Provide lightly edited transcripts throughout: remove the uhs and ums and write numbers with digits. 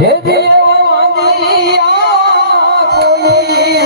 હે દેવા વાંદિયા કોઈ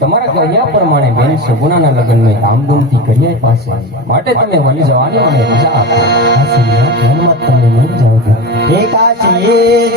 તમારા કહ્યા પ્રમાણે બેન સગુણાના લગ્ન મેં ધામધૂમથી કર્યા પાસે માટે તમે વળી જવાની મને રજા આપો. તમને નહીં જાવ. એકાશી